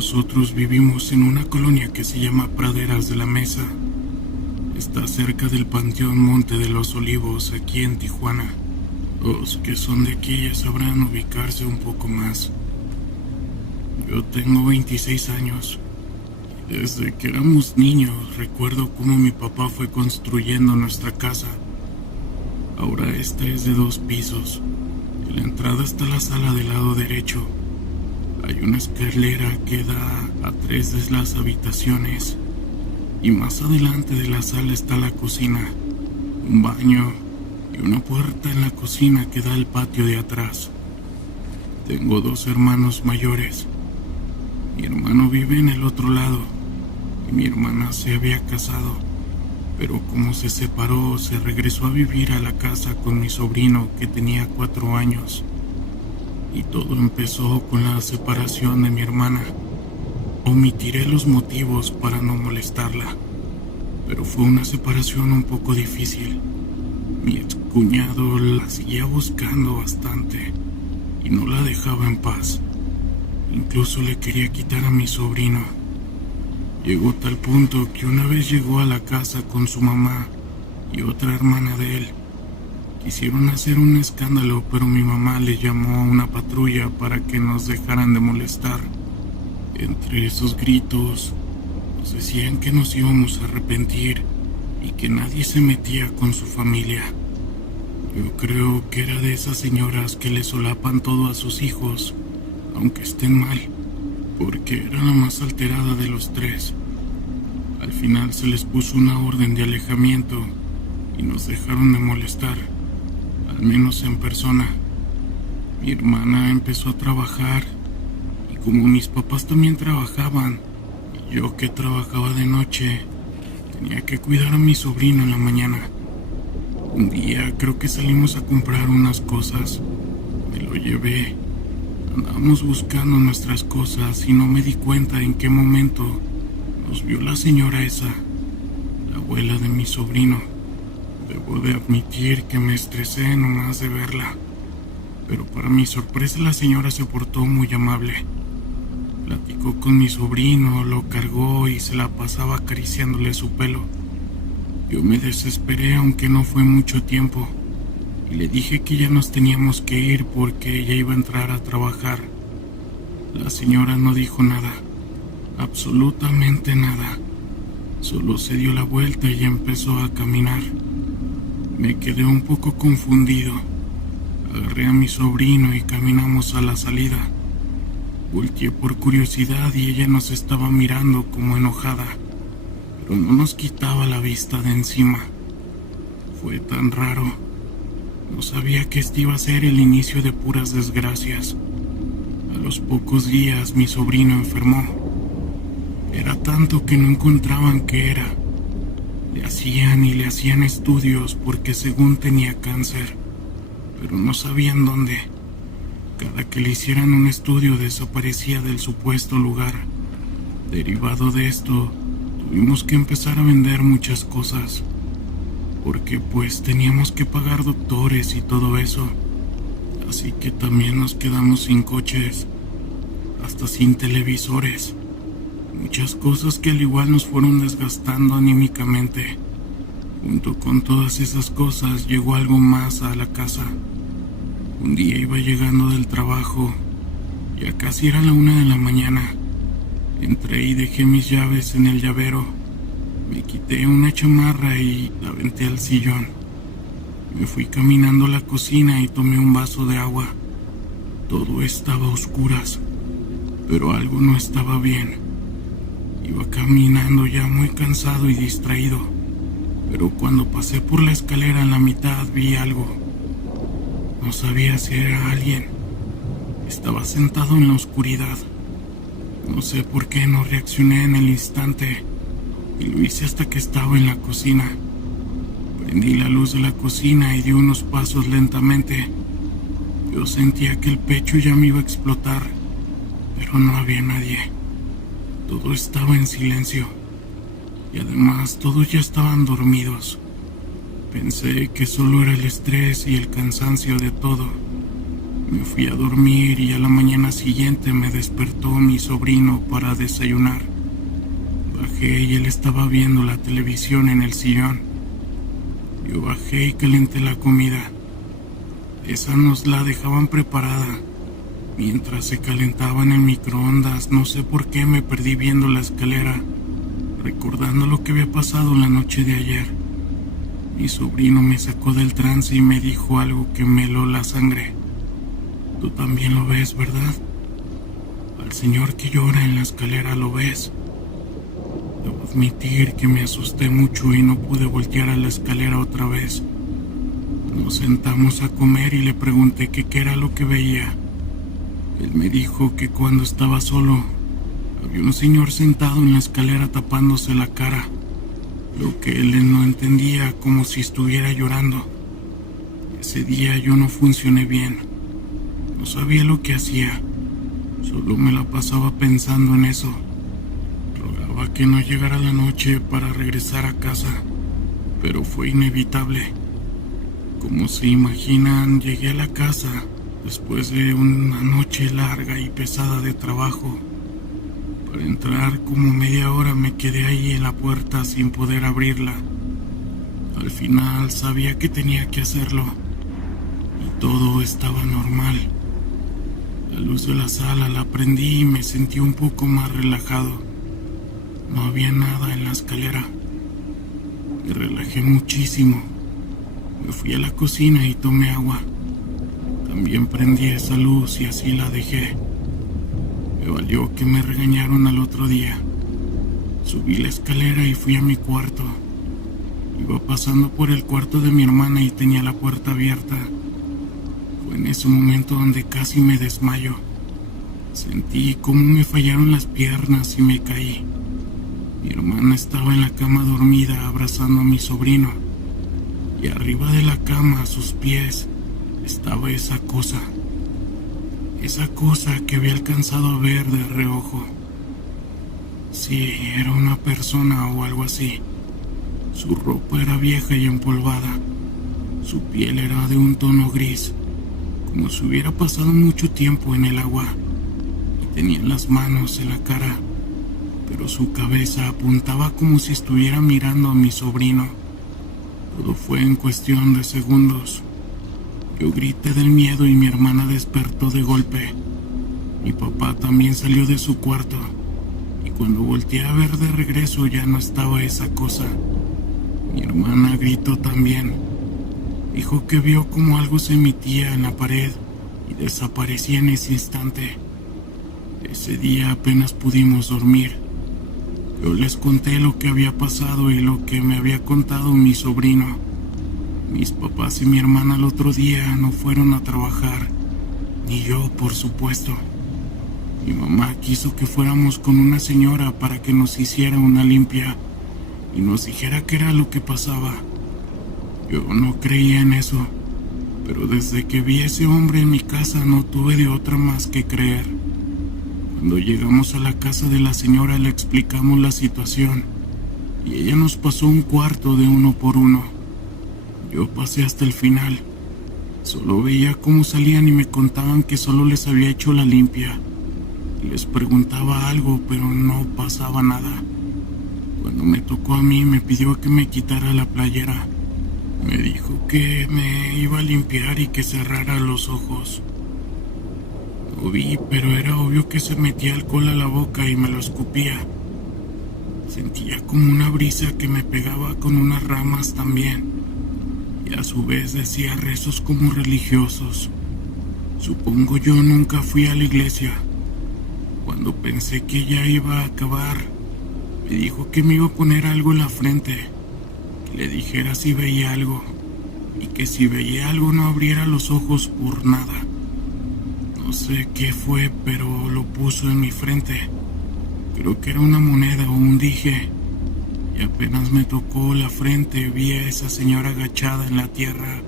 Nosotros vivimos en una colonia que se llama Praderas de la Mesa. Está cerca del Panteón Monte de los Olivos, aquí en Tijuana. Los que son de aquí ya sabrán ubicarse un poco más. Yo tengo 26 años. Desde que éramos niños recuerdo cómo mi papá fue construyendo nuestra casa. Ahora esta es de 2 pisos. En la entrada está la sala del lado derecho. Hay una escalera que da a 3 de las habitaciones. Y más adelante de la sala está la cocina, un baño y una puerta en la cocina que da al patio de atrás. Tengo 2 hermanos mayores. Mi hermano vive en el otro lado y mi hermana se había casado, pero como se separó, se regresó a vivir a la casa con mi sobrino que tenía 4 años. Y todo empezó con la separación de mi hermana. Omitiré los motivos para no molestarla, pero fue una separación un poco difícil. Mi excuñado la seguía buscando bastante y no la dejaba en paz. Incluso le quería quitar a mi sobrino. Llegó tal punto que una vez llegó a la casa con su mamá y otra hermana de él. Quisieron hacer un escándalo, pero mi mamá le llamó a una patrulla para que nos dejaran de molestar. Entre esos gritos, nos decían que nos íbamos a arrepentir y que nadie se metía con su familia. Yo creo que era de esas señoras que le solapan todo a sus hijos, aunque estén mal, porque era la más alterada de los 3. Al final se les puso una orden de alejamiento y nos dejaron de molestar, al menos en persona. Mi hermana empezó a trabajar y como mis papás también trabajaban y yo que trabajaba de noche, tenía que cuidar a mi sobrino en la mañana. Un día creo que salimos a comprar unas cosas. Me lo llevé. Andábamos buscando nuestras cosas y no me di cuenta en qué momento nos vio la señora esa, la abuela de mi sobrino. Debo de admitir que me estresé nomás de verla, pero para mi sorpresa la señora se portó muy amable. Platicó con mi sobrino, lo cargó y se la pasaba acariciándole su pelo. Yo me desesperé, aunque no fue mucho tiempo, y le dije que ya nos teníamos que ir porque ella iba a entrar a trabajar. La señora no dijo nada, absolutamente nada. Solo se dio la vuelta y empezó a caminar. Me quedé un poco confundido. Agarré a mi sobrino y caminamos a la salida. Volteé por curiosidad y ella nos estaba mirando como enojada, pero no nos quitaba la vista de encima. Fue tan raro. No sabía que este iba a ser el inicio de puras desgracias. A los pocos días mi sobrino enfermó. Era tanto que no encontraban qué era. Le hacían estudios porque según tenía cáncer, pero no sabían dónde. Cada que le hicieran un estudio desaparecía del supuesto lugar. Derivado de esto, tuvimos que empezar a vender muchas cosas, porque pues teníamos que pagar doctores y todo eso. Así que también nos quedamos sin coches, hasta sin televisores. Muchas cosas que al igual nos fueron desgastando anímicamente. Junto con todas esas cosas llegó algo más a la casa. Un día iba llegando del trabajo, ya casi era la 1 de la mañana. Entré y dejé mis llaves en el llavero. Me quité una chamarra y la aventé al sillón. Me fui caminando a la cocina y tomé un vaso de agua. Todo estaba a oscuras, pero algo no estaba bien. Iba caminando ya muy cansado y distraído, pero cuando pasé por la escalera en la mitad vi algo. No sabía si era alguien. Estaba sentado en la oscuridad. No sé por qué no reaccioné en el instante y lo hice hasta que estaba en la cocina. Prendí la luz de la cocina y di unos pasos lentamente. Yo sentía que el pecho ya me iba a explotar, pero no había nadie. Todo estaba en silencio y además todos ya estaban dormidos. Pensé que solo era el estrés y el cansancio de todo. Me fui a dormir y a la mañana siguiente me despertó mi sobrino para desayunar. Bajé y él estaba viendo la televisión en el sillón. Yo bajé y calenté la comida. Esa nos la dejaban preparada. Mientras se calentaba en el microondas, no sé por qué me perdí viendo la escalera, recordando lo que había pasado la noche de ayer. Mi sobrino me sacó del trance y me dijo algo que me heló la sangre. Tú también lo ves, ¿verdad? Al señor que llora en la escalera lo ves. Debo admitir que me asusté mucho y no pude voltear a la escalera otra vez. Nos sentamos a comer y le pregunté que qué era lo que veía. Él me dijo que cuando estaba solo, había un señor sentado en la escalera tapándose la cara, lo que él no entendía, como si estuviera llorando. Ese día yo no funcioné bien. No sabía lo que hacía. Solo me la pasaba pensando en eso. Rogaba que no llegara la noche para regresar a casa, pero fue inevitable. Como se imaginan, llegué a la casa después de una noche larga y pesada de trabajo. Para entrar como media hora me quedé ahí en la puerta sin poder abrirla. Al final sabía que tenía que hacerlo y todo estaba normal. La luz de la sala la prendí y me sentí un poco más relajado. No había nada en la escalera. Me relajé muchísimo. Me fui a la cocina y tomé agua. También prendí esa luz y así la dejé. Me valió que me regañaron al otro día. Subí la escalera y fui a mi cuarto. Iba pasando por el cuarto de mi hermana y tenía la puerta abierta. Fue en ese momento donde casi me desmayo. Sentí cómo me fallaron las piernas y me caí. Mi hermana estaba en la cama dormida abrazando a mi sobrino. Y arriba de la cama, a sus pies, estaba esa cosa que había alcanzado a ver de reojo. Sí, era una persona o algo así. Su ropa era vieja y empolvada. Su piel era de un tono gris, como si hubiera pasado mucho tiempo en el agua. Y tenía las manos en la cara, pero su cabeza apuntaba como si estuviera mirando a mi sobrino. Todo fue en cuestión de segundos. Yo grité del miedo y mi hermana despertó de golpe. Mi papá también salió de su cuarto, y cuando volteé a ver de regreso ya no estaba esa cosa. Mi hermana gritó también. Dijo que vio como algo se emitía en la pared y desaparecía en ese instante. Ese día apenas pudimos dormir. Yo les conté lo que había pasado y lo que me había contado mi sobrino. Mis papás y mi hermana el otro día no fueron a trabajar, ni yo, por supuesto. Mi mamá quiso que fuéramos con una señora para que nos hiciera una limpia y nos dijera qué era lo que pasaba. Yo no creía en eso, pero desde que vi a ese hombre en mi casa no tuve de otra más que creer. Cuando llegamos a la casa de la señora le explicamos la situación y ella nos pasó un cuarto de uno por uno. Yo pasé hasta el final. Solo veía cómo salían y me contaban que solo les había hecho la limpia. Les preguntaba algo, pero no pasaba nada. Cuando me tocó a mí me pidió que me quitara la playera. Me dijo que me iba a limpiar y que cerrara los ojos. Lo vi, pero era obvio que se metía alcohol a la boca y me lo escupía. Sentía como una brisa que me pegaba con unas ramas también. Y a su vez decía rezos como religiosos. Supongo yo nunca fui a la iglesia. Cuando pensé que ya iba a acabar, me dijo que me iba a poner algo en la frente, que le dijera si veía algo, y que si veía algo no abriera los ojos por nada. No sé qué fue, pero lo puso en mi frente. Creo que era una moneda o un dije. Y apenas me tocó la frente, vi a esa señora agachada en la tierra,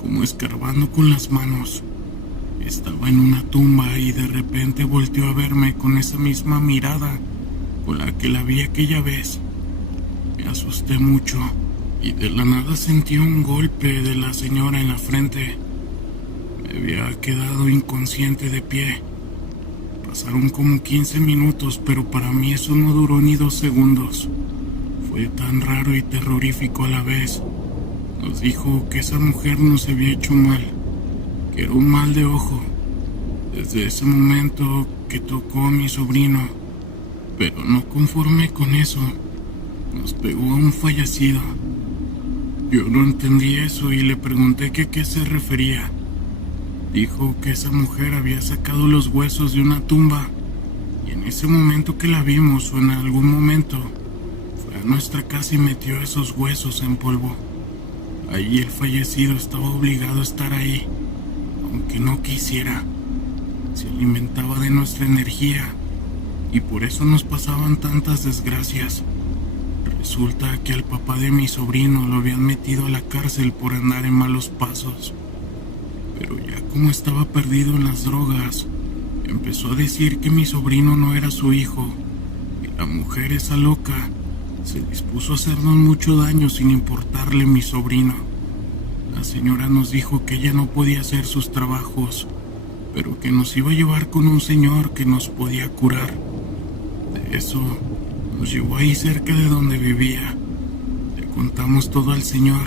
como escarbando con las manos. Estaba en una tumba y de repente volteó a verme con esa misma mirada con la que la vi aquella vez. Me asusté mucho y de la nada sentí un golpe de la señora en la frente. Me había quedado inconsciente de pie. Pasaron como 15 minutos, pero para mí eso no duró ni 2 segundos. Fue tan raro y terrorífico a la vez. Nos dijo que esa mujer nos había hecho mal, que era un mal de ojo. Desde ese momento que tocó a mi sobrino, pero no conforme con eso, nos pegó a un fallecido. Yo no entendí eso y le pregunté que a qué se refería. Dijo que esa mujer había sacado los huesos de una tumba y en ese momento que la vimos o en algún momento fue a nuestra casa y metió esos huesos en polvo. Ahí el fallecido estaba obligado a estar ahí, aunque no quisiera. Se alimentaba de nuestra energía y por eso nos pasaban tantas desgracias. Resulta que al papá de mi sobrino lo habían metido a la cárcel por andar en malos pasos. Pero ya como estaba perdido en las drogas, empezó a decir que mi sobrino no era su hijo, y la mujer esa loca se dispuso a hacernos mucho daño sin importarle mi sobrino. La señora nos dijo que ella no podía hacer sus trabajos, pero que nos iba a llevar con un señor que nos podía curar. De eso, nos llevó ahí cerca de donde vivía. Le contamos todo al señor,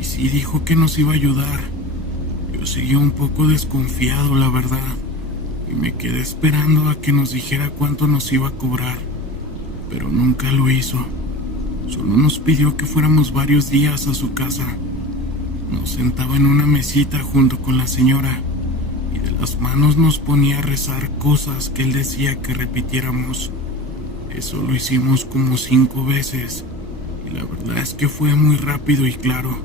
y sí dijo que nos iba a ayudar. Yo seguí un poco desconfiado, la verdad, y me quedé esperando a que nos dijera cuánto nos iba a cobrar, pero nunca lo hizo. Solo nos pidió que fuéramos varios días a su casa. Nos sentaba en una mesita junto con la señora y de las manos nos ponía a rezar cosas que él decía que repitiéramos. Eso lo hicimos como 5 veces y la verdad es que fue muy rápido y claro.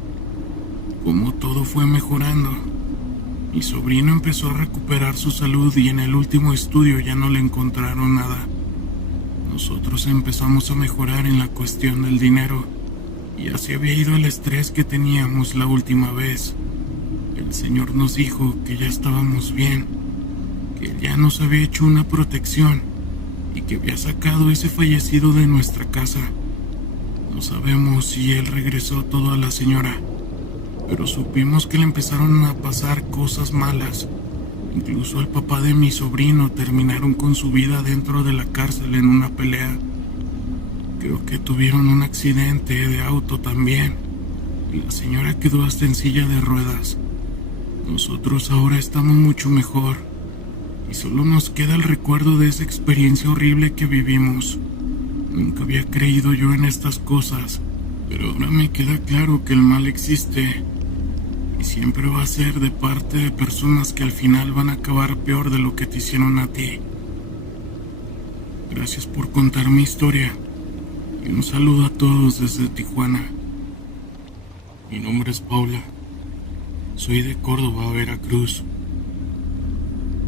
Como todo fue mejorando, mi sobrino empezó a recuperar su salud y en el último estudio ya no le encontraron nada. Nosotros empezamos a mejorar en la cuestión del dinero y así había ido el estrés que teníamos la última vez. El señor nos dijo que ya estábamos bien, que ya nos había hecho una protección y que había sacado ese fallecido de nuestra casa. No sabemos si él regresó todo a la señora, pero supimos que le empezaron a pasar cosas malas. Incluso el papá de mi sobrino terminaron con su vida dentro de la cárcel en una pelea. Creo que tuvieron un accidente de auto también, y la señora quedó hasta en silla de ruedas. Nosotros ahora estamos mucho mejor, y solo nos queda el recuerdo de esa experiencia horrible que vivimos. Nunca había creído yo en estas cosas, pero ahora me queda claro que el mal existe y siempre va a ser de parte de personas que al final van a acabar peor de lo que te hicieron a ti. Gracias por contar mi historia y un saludo a todos desde Tijuana. Mi nombre es Paula, soy de Córdoba, Veracruz.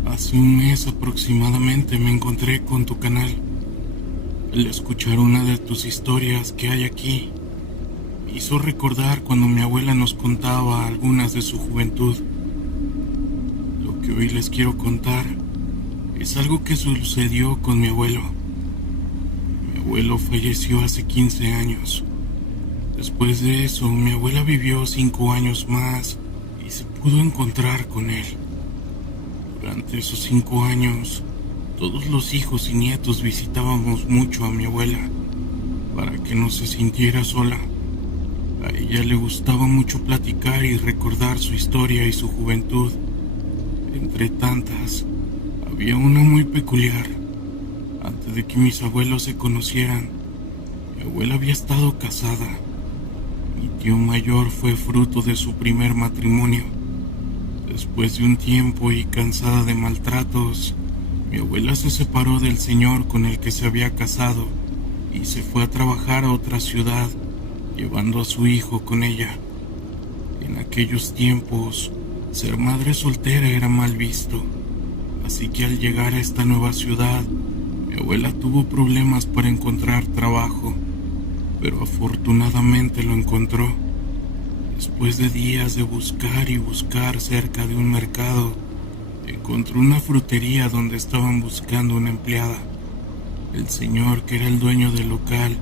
Hace un mes aproximadamente me encontré con tu canal. Al escuchar una de tus historias que hay aquí, me hizo recordar cuando mi abuela nos contaba algunas de su juventud. Lo que hoy les quiero contar es algo que sucedió con mi abuelo. Mi abuelo falleció hace 15 años. Después de eso, mi abuela vivió 5 años más y se pudo encontrar con él. Durante esos 5 años, todos los hijos y nietos visitábamos mucho a mi abuela para que no se sintiera sola. A ella le gustaba mucho platicar y recordar su historia y su juventud. Entre tantas, había una muy peculiar. Antes de que mis abuelos se conocieran, mi abuela había estado casada. Mi tío mayor fue fruto de su primer matrimonio. Después de un tiempo y cansada de maltratos, mi abuela se separó del señor con el que se había casado y se fue a trabajar a otra ciudad, llevando a su hijo con ella. En aquellos tiempos, ser madre soltera era mal visto, así que al llegar a esta nueva ciudad, mi abuela tuvo problemas para encontrar trabajo, pero afortunadamente lo encontró. Después de días de buscar y buscar cerca de un mercado, encontró una frutería donde estaban buscando una empleada. El señor, que era el dueño del local,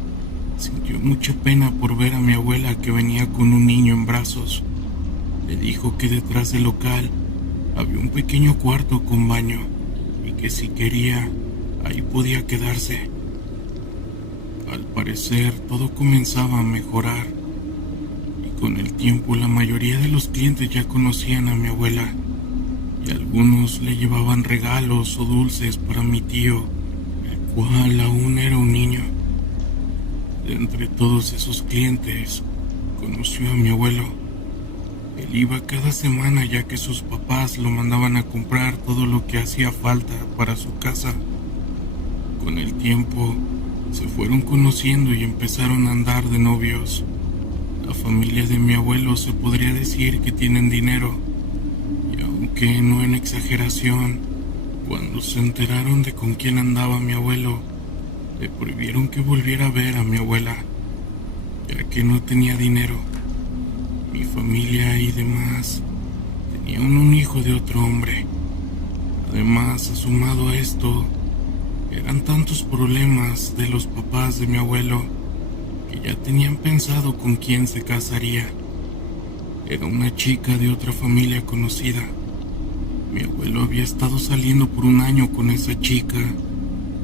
sintió mucha pena por ver a mi abuela que venía con un niño en brazos. Le dijo que detrás del local había un pequeño cuarto con baño y que si quería, ahí podía quedarse. Al parecer, todo comenzaba a mejorar y con el tiempo la mayoría de los clientes ya conocían a mi abuela y algunos le llevaban regalos o dulces para mi tío, el cual aún era un niño. De entre todos esos clientes, conoció a mi abuelo. Él iba cada semana ya que sus papás lo mandaban a comprar todo lo que hacía falta para su casa. Con el tiempo, se fueron conociendo y empezaron a andar de novios. La familia de mi abuelo se podría decir que tienen dinero, y aunque no en exageración, cuando se enteraron de con quién andaba mi abuelo, le prohibieron que volviera a ver a mi abuela, ya que no tenía dinero. Mi familia y demás tenían un hijo de otro hombre. Además, sumado a esto, eran tantos problemas de los papás de mi abuelo que ya tenían pensado con quién se casaría. Era una chica de otra familia conocida. Mi abuelo había estado saliendo por un año con esa chica,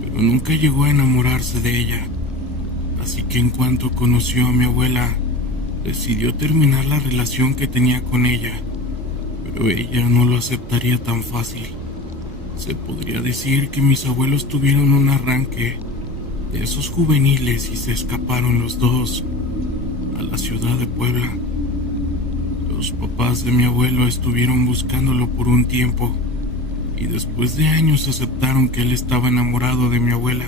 pero nunca llegó a enamorarse de ella. Así que en cuanto conoció a mi abuela, decidió terminar la relación que tenía con ella, pero ella no lo aceptaría tan fácil. Se podría decir que mis abuelos tuvieron un arranque de esos juveniles y se escaparon los dos a la ciudad de Puebla. Los papás de mi abuelo estuvieron buscándolo por un tiempo y después de años aceptaron que él estaba enamorado de mi abuela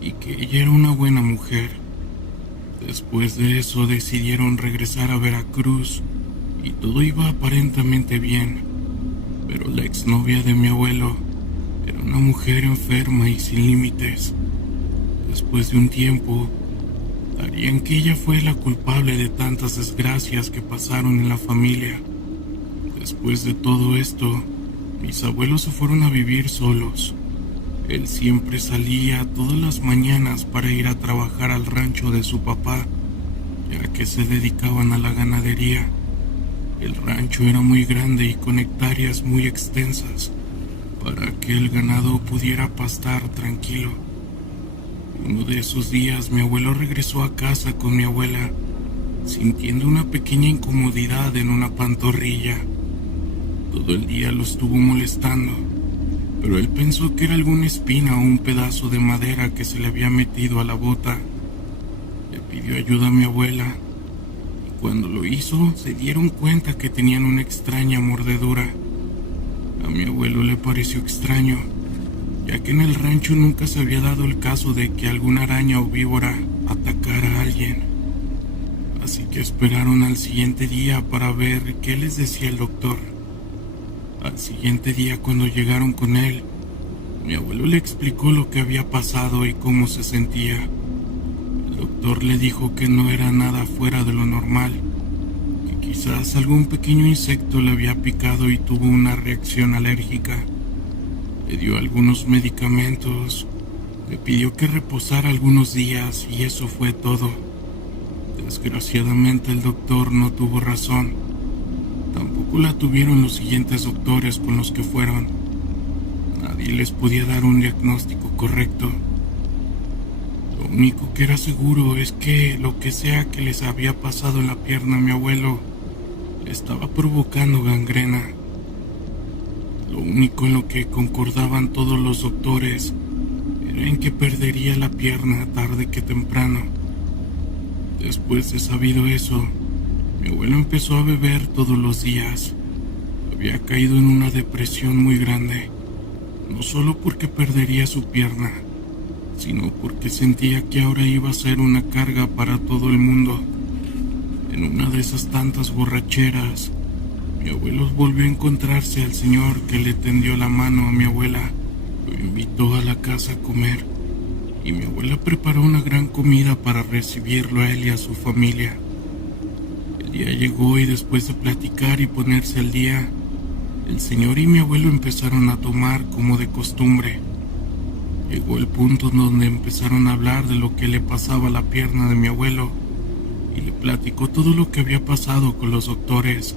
y que ella era una buena mujer. Después de eso decidieron regresar a Veracruz y todo iba aparentemente bien, pero la exnovia de mi abuelo era una mujer enferma y sin límites. Después de un tiempo, darían que ella fue la culpable de tantas desgracias que pasaron en la familia. Después de todo esto, mis abuelos se fueron a vivir solos. Él siempre salía todas las mañanas para ir a trabajar al rancho de su papá, ya que se dedicaban a la ganadería. El rancho era muy grande y con hectáreas muy extensas para que el ganado pudiera pastar tranquilo. Uno de esos días mi abuelo regresó a casa con mi abuela, sintiendo una pequeña incomodidad en una pantorrilla. Todo el día lo estuvo molestando, pero él pensó que era alguna espina o un pedazo de madera que se le había metido a la bota. Le pidió ayuda a mi abuela, y cuando lo hizo se dieron cuenta que tenían una extraña mordedura. A mi abuelo le pareció extraño, ya que en el rancho nunca se había dado el caso de que alguna araña o víbora atacara a alguien. Así que esperaron al siguiente día para ver qué les decía el doctor. Al siguiente día, cuando llegaron con él, mi abuelo le explicó lo que había pasado y cómo se sentía. El doctor le dijo que no era nada fuera de lo normal, que quizás algún pequeño insecto le había picado y tuvo una reacción alérgica. Le dio algunos medicamentos, le pidió que reposara algunos días y eso fue todo. Desgraciadamente el doctor no tuvo razón. Tampoco la tuvieron los siguientes doctores con los que fueron. Nadie les podía dar un diagnóstico correcto. Lo único que era seguro es que lo que sea que les había pasado en la pierna a mi abuelo le estaba provocando gangrena. Lo único en lo que concordaban todos los doctores era en que perdería la pierna tarde que temprano. Después de sabido eso, mi abuelo empezó a beber todos los días. Había caído en una depresión muy grande, no solo porque perdería su pierna, sino porque sentía que ahora iba a ser una carga para todo el mundo. En una de esas tantas borracheras, mi abuelo volvió a encontrarse al señor que le tendió la mano a mi abuela. Lo invitó a la casa a comer y mi abuela preparó una gran comida para recibirlo a él y a su familia. El día llegó y después de platicar y ponerse al día, el señor y mi abuelo empezaron a tomar como de costumbre. Llegó el punto donde empezaron a hablar de lo que le pasaba a la pierna de mi abuelo y le platicó todo lo que había pasado con los doctores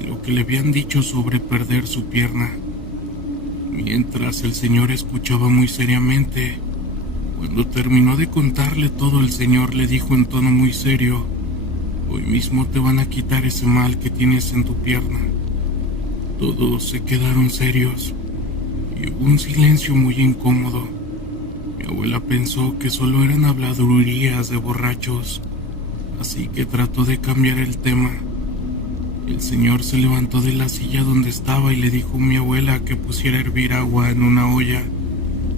y lo que le habían dicho sobre perder su pierna. Mientras el señor escuchaba muy seriamente, cuando terminó de contarle todo, el señor le dijo en tono muy serio: hoy mismo te van a quitar ese mal que tienes en tu pierna. Todos se quedaron serios y hubo un silencio muy incómodo. Mi abuela pensó que solo eran habladurías de borrachos, así que trató de cambiar el tema. El señor se levantó de la silla donde estaba y le dijo a mi abuela que pusiera a hervir agua en una olla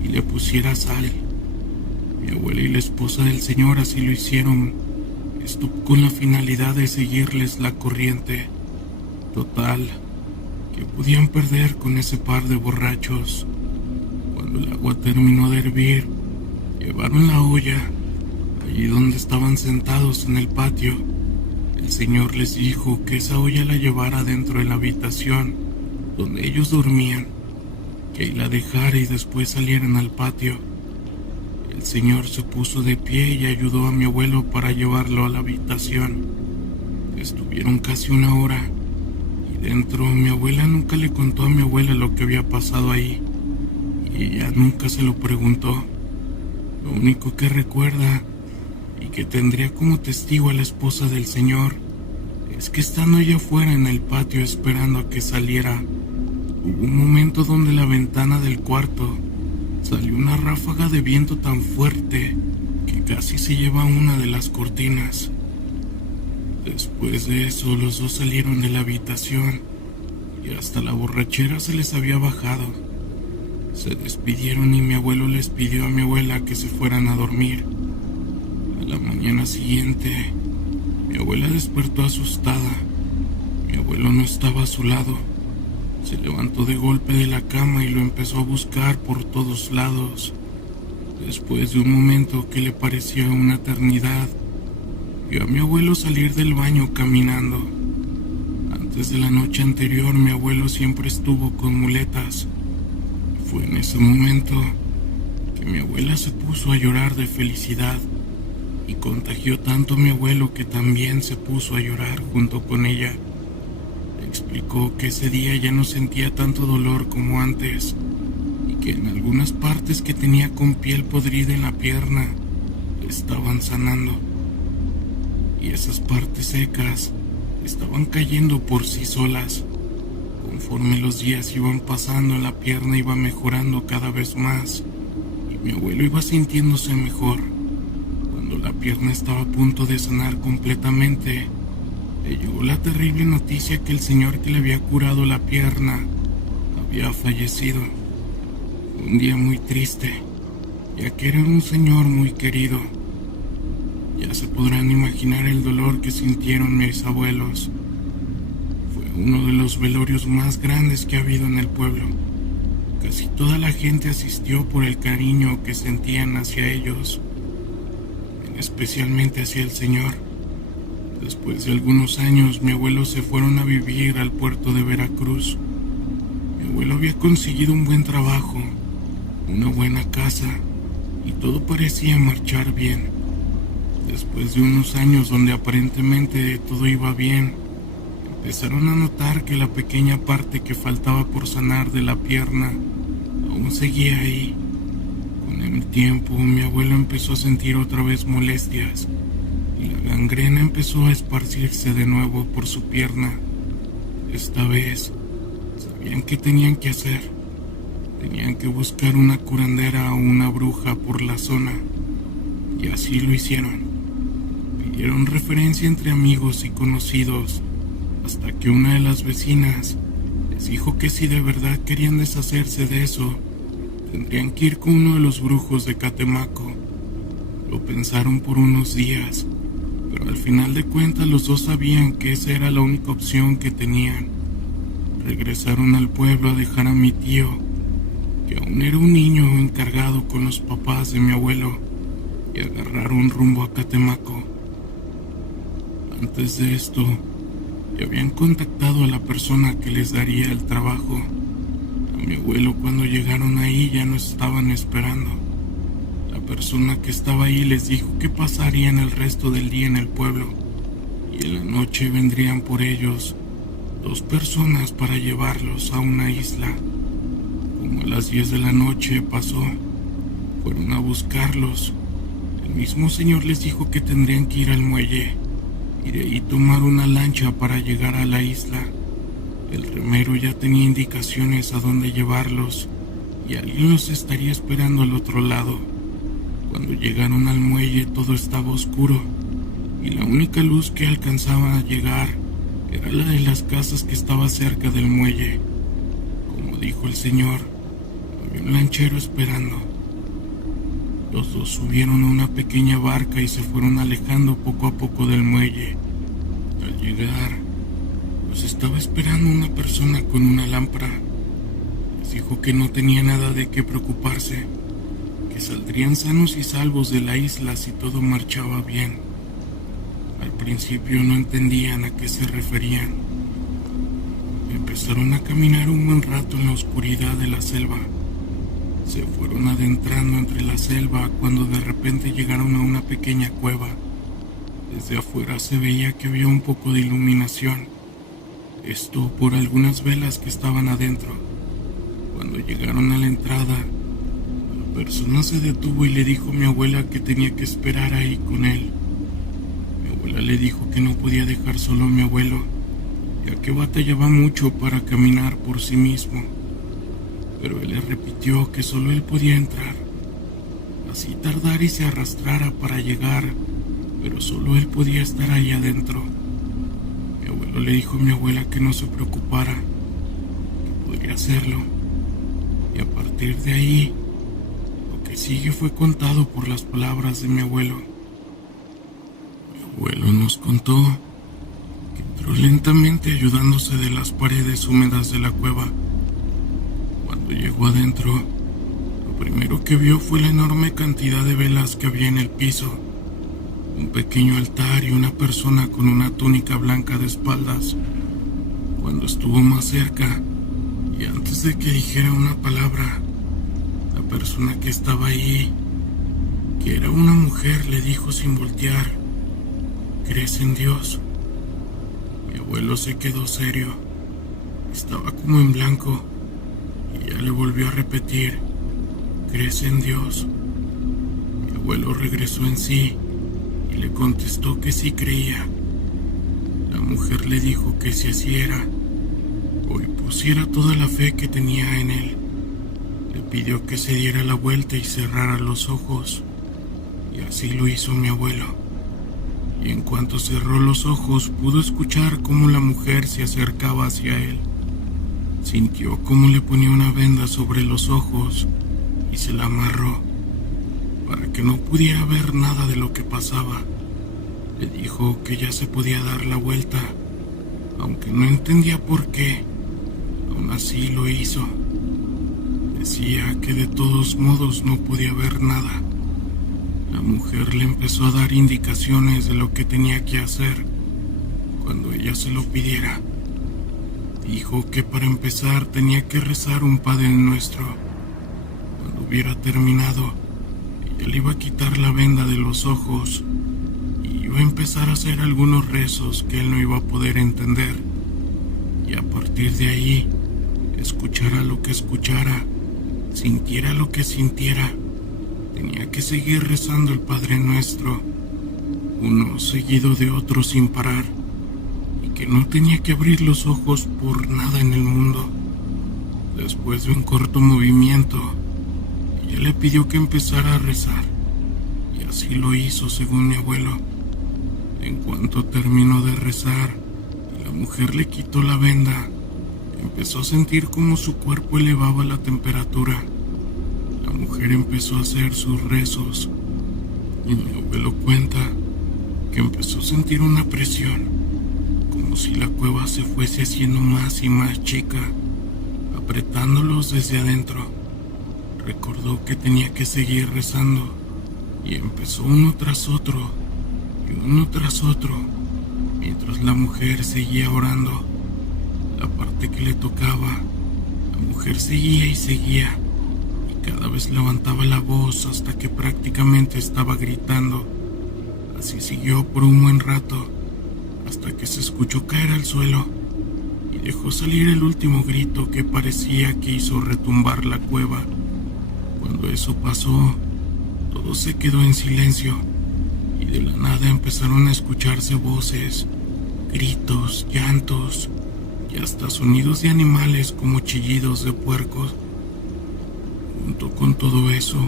y le pusiera sal. Mi abuela y la esposa del señor así lo hicieron, esto con la finalidad de seguirles la corriente. Total, que podían perder con ese par de borrachos. Cuando el agua terminó de hervir, llevaron la olla allí donde estaban sentados en el patio. El señor les dijo que esa olla la llevara dentro de la habitación donde ellos dormían, que ahí la dejara y después salieran al patio. El señor se puso de pie y ayudó a mi abuelo para llevarlo a la habitación. Estuvieron casi una hora y dentro mi abuela nunca le contó a mi abuela lo que había pasado ahí y ella nunca se lo preguntó. Lo único que recuerda y que tendría como testigo a la esposa del señor es que estando ella afuera en el patio esperando a que saliera, hubo un momento donde la ventana del cuarto salió una ráfaga de viento tan fuerte que casi se lleva una de las cortinas. Después de eso, los dos salieron de la habitación y hasta la borrachera se les había bajado. Se despidieron y mi abuelo les pidió a mi abuela que se fueran a dormir. A la mañana siguiente, mi abuela despertó asustada. Mi abuelo no estaba a su lado. Se levantó de golpe de la cama y lo empezó a buscar por todos lados. Después de un momento que le parecía una eternidad, vio a mi abuelo salir del baño caminando. Antes de la noche anterior, mi abuelo siempre estuvo con muletas. Fue en ese momento que mi abuela se puso a llorar de felicidad y contagió tanto a mi abuelo que también se puso a llorar junto con ella. Explicó que ese día ya no sentía tanto dolor como antes y que en algunas partes que tenía con piel podrida en la pierna estaban sanando y esas partes secas estaban cayendo por sí solas. Conforme los días iban pasando, la pierna iba mejorando cada vez más y mi abuelo iba sintiéndose mejor. Cuando la pierna estaba a punto de sanar completamente, le llegó la terrible noticia que el señor que le había curado la pierna había fallecido. Fue un día muy triste, ya que era un señor muy querido. Ya se podrán imaginar el dolor que sintieron mis abuelos. Fue uno de los velorios más grandes que ha habido en el pueblo. Casi toda la gente asistió por el cariño que sentían hacia ellos, especialmente hacia el señor. Después de algunos años, mi abuelo se fueron a vivir al puerto de Veracruz. Mi abuelo había conseguido un buen trabajo, una buena casa, y todo parecía marchar bien. Después de unos años donde aparentemente todo iba bien, empezaron a notar que la pequeña parte que faltaba por sanar de la pierna aún seguía ahí. Con el tiempo, mi abuelo empezó a sentir otra vez molestias y la gangrena empezó a esparcirse de nuevo por su pierna. Esta vez, sabían qué tenían que hacer. Tenían que buscar una curandera o una bruja por la zona, y así lo hicieron. Pidieron referencia entre amigos y conocidos, hasta que una de las vecinas les dijo que si de verdad querían deshacerse de eso, tendrían que ir con uno de los brujos de Catemaco. Lo pensaron por unos días, pero al final de cuentas los dos sabían que esa era la única opción que tenían. Regresaron al pueblo a dejar a mi tío, que aún era un niño encargado con los papás de mi abuelo, y agarraron rumbo a Catemaco. Antes de esto, ya habían contactado a la persona que les daría el trabajo. A mi abuelo, cuando llegaron ahí, ya no estaban esperando. La persona que estaba ahí les dijo que pasarían el resto del día en el pueblo y en la noche vendrían por ellos. 2 personas para llevarlos a una isla. Como a las 10 de la noche pasó, fueron a buscarlos. El mismo señor les dijo que tendrían que ir al muelle y de ahí tomar una lancha para llegar a la isla. El remero ya tenía indicaciones a dónde llevarlos y alguien los estaría esperando al otro lado. Cuando llegaron al muelle todo estaba oscuro y la única luz que alcanzaba a llegar era la de las casas que estaba cerca del muelle. Como dijo el señor, había un lanchero esperando. Los dos subieron a una pequeña barca y se fueron alejando poco a poco del muelle. Al llegar, los estaba esperando una persona con una lámpara. Les dijo que no tenía nada de qué preocuparse, que saldrían sanos y salvos de la isla si todo marchaba bien. Al principio no entendían a qué se referían. Empezaron a caminar un buen rato en la oscuridad de la selva. Se fueron adentrando entre la selva cuando de repente llegaron a una pequeña cueva. Desde afuera se veía que había un poco de iluminación, esto por algunas velas que estaban adentro. Cuando llegaron a la entrada, la persona se detuvo y le dijo a mi abuela que tenía que esperar ahí con él. Mi abuela le dijo que no podía dejar solo a mi abuelo, ya que batallaba mucho para caminar por sí mismo. Pero él le repitió que solo él podía entrar. Así tardara y se arrastrara para llegar, pero solo él podía estar ahí adentro. Mi abuelo le dijo a mi abuela que no se preocupara, que podría hacerlo. Y a partir de ahí, lo que sigue fue contado por las palabras de mi abuelo. Mi abuelo nos contó que entró lentamente ayudándose de las paredes húmedas de la cueva. Cuando llegó adentro, lo primero que vio fue la enorme cantidad de velas que había en el piso, un pequeño altar y una persona con una túnica blanca de espaldas. Cuando estuvo más cerca, y antes de que dijera una palabra, la persona que estaba ahí, que era una mujer, le dijo sin voltear: ¿crees en Dios? Mi abuelo se quedó serio, estaba como en blanco. Y ella le volvió a repetir: ¿crees en Dios? Mi abuelo regresó en sí y le contestó que sí creía. La mujer le dijo que si así era, hoy pusiera toda la fe que tenía en él. Le pidió que se diera la vuelta y cerrara los ojos, y así lo hizo mi abuelo. Y en cuanto cerró los ojos, pudo escuchar cómo la mujer se acercaba hacia él. Sintió cómo le ponía una venda sobre los ojos y se la amarró para que no pudiera ver nada de lo que pasaba. Le dijo que ya se podía dar la vuelta, aunque no entendía por qué. Aún así lo hizo. Decía que de todos modos no podía ver nada. La mujer le empezó a dar indicaciones de lo que tenía que hacer cuando ella se lo pidiera. Dijo que para empezar tenía que rezar un Padre Nuestro. Cuando hubiera terminado, ella le iba a quitar la venda de los ojos y iba a empezar a hacer algunos rezos que él no iba a poder entender. Y a partir de ahí, escuchara lo que escuchara, sintiera lo que sintiera, tenía que seguir rezando el Padre Nuestro, uno seguido de otro sin parar. Que no tenía que abrir los ojos por nada en el mundo. Después de un corto movimiento, ella le pidió que empezara a rezar, y así lo hizo según mi abuelo. En cuanto terminó de rezar y la mujer le quitó la venda, empezó a sentir como su cuerpo elevaba la temperatura. La mujer empezó a hacer sus rezos, y mi abuelo cuenta que empezó a sentir una presión, como si la cueva se fuese haciendo más y más chica, apretándolos desde adentro. Recordó que tenía que seguir rezando y empezó uno tras otro y uno tras otro, mientras la mujer seguía orando. La parte que le tocaba, la mujer seguía y seguía, y cada vez levantaba la voz hasta que prácticamente estaba gritando. Así siguió por un buen rato, hasta que se escuchó caer al suelo, y y dejó salir el último grito que parecía que hizo retumbar la cueva. Cuando eso pasó, todo se quedó en silencio y de la nada empezaron a escucharse voces, gritos, llantos y hasta sonidos de animales como chillidos de puercos. Junto con todo eso,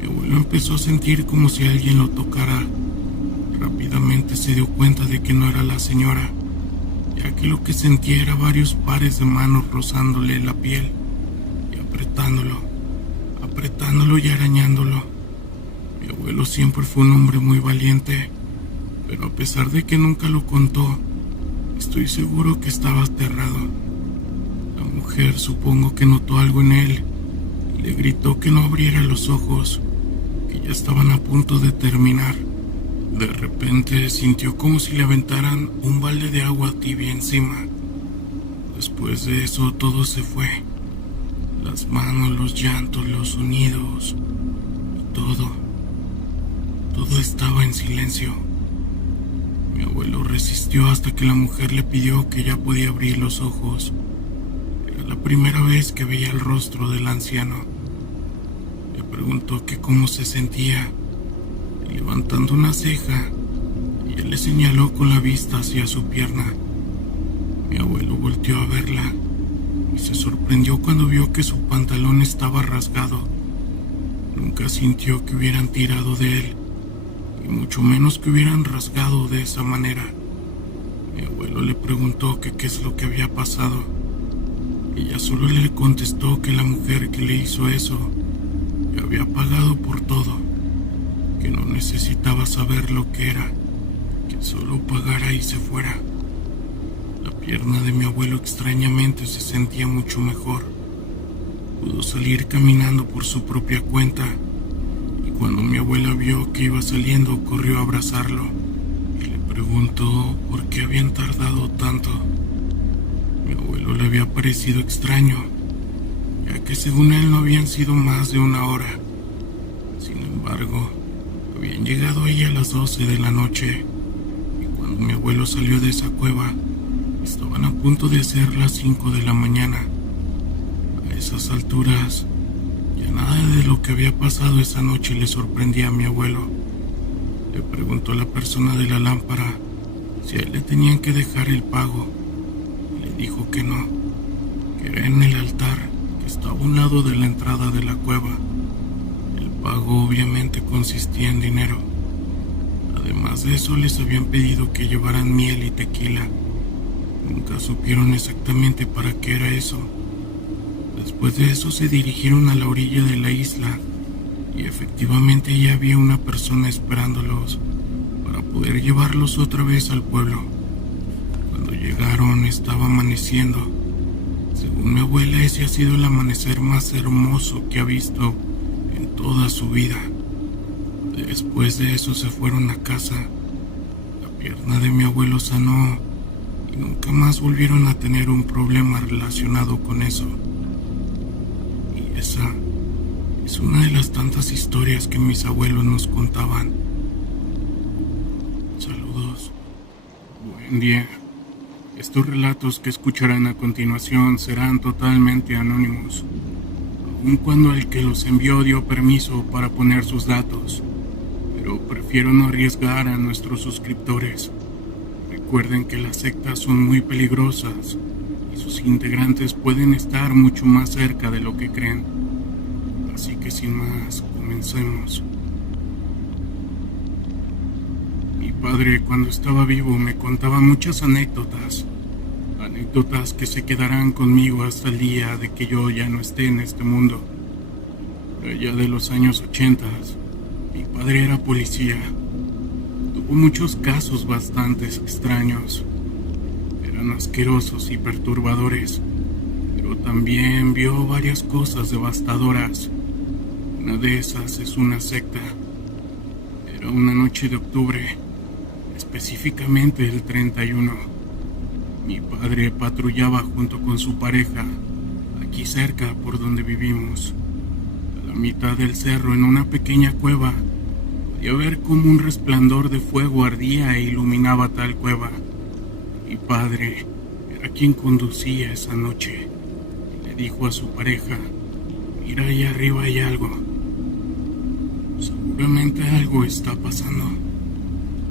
mi abuelo empezó a sentir como si alguien lo tocara. Rápidamente se dio cuenta de que no era la señora, ya que lo que sentía era varios pares de manos rozándole la piel y apretándolo y arañándolo. Mi abuelo siempre fue un hombre muy valiente, pero a pesar de que nunca lo contó, estoy seguro que estaba aterrado. La mujer supongo que notó algo en él y le gritó que no abriera los ojos, que ya estaban a punto de terminar. De repente sintió como si le aventaran un balde de agua tibia encima. Después de eso todo se fue. Las manos, los llantos, los sonidos y todo estaba en silencio. Mi abuelo resistió hasta que la mujer le pidió que ya podía abrir los ojos. Era la primera vez que veía el rostro del anciano. Le preguntó que cómo se sentía y levantando una ceja, ella le señaló con la vista hacia su pierna. Mi abuelo volteó a verla y se sorprendió cuando vio que su pantalón estaba rasgado. Nunca sintió que hubieran tirado de él, y mucho menos que hubieran rasgado de esa manera. Mi abuelo le preguntó que qué es lo que había pasado. Ella solo le contestó que la mujer que le hizo eso ya había pagado por todo, que no necesitaba saber lo que era, que solo pagara y se fuera. La pierna de mi abuelo extrañamente se sentía mucho mejor. Pudo salir caminando por su propia cuenta, y cuando mi abuela vio que iba saliendo, corrió a abrazarlo y le preguntó por qué habían tardado tanto. Mi abuelo le había parecido extraño, ya que según él no habían sido más de una hora. Sin embargo, habían llegado ahí a las 12 de la noche, y cuando mi abuelo salió de esa cueva, estaban a punto de ser las 5 de la mañana. A esas alturas, ya nada de lo que había pasado esa noche le sorprendía a mi abuelo. Le preguntó a la persona de la lámpara si a él le tenían que dejar el pago. Le dijo que no, que era en el altar que estaba a un lado de la entrada de la cueva. El pago obviamente consistía en dinero. Además de eso, les habían pedido que llevaran miel y tequila. Nunca supieron exactamente para qué era eso. Después de eso se dirigieron a la orilla de la isla y efectivamente ya había una persona esperándolos para poder llevarlos otra vez al pueblo. Cuando llegaron estaba amaneciendo. Según mi abuela, ese ha sido el amanecer más hermoso que ha visto en toda su vida. Después de eso se fueron a casa. La pierna de mi abuelo sanó y nunca más volvieron a tener un problema relacionado con eso. Y esa es una de las tantas historias que mis abuelos nos contaban. Saludos. Buen día. Estos relatos que escucharán a continuación serán totalmente anónimos, aun cuando el que los envió dio permiso para poner sus datos, pero prefiero no arriesgar a nuestros suscriptores. Recuerden que las sectas son muy peligrosas y sus integrantes pueden estar mucho más cerca de lo que creen. Así que sin más, comencemos. Mi padre, cuando estaba vivo, me contaba muchas anécdotas que se quedarán conmigo hasta el día de que yo ya no esté en este mundo. Por allá de los años 80, mi padre era policía. Tuvo muchos casos bastante extraños. Eran asquerosos y perturbadores, pero también vio varias cosas devastadoras. Una de esas es una secta. Era una noche de octubre, específicamente el 31. Mi padre patrullaba junto con su pareja, aquí cerca por donde vivimos. A la mitad del cerro, en una pequeña cueva, podía ver cómo un resplandor de fuego ardía e iluminaba tal cueva. Mi padre era quien conducía esa noche. Le dijo a su pareja: mira, ahí arriba hay algo. Seguramente algo está pasando.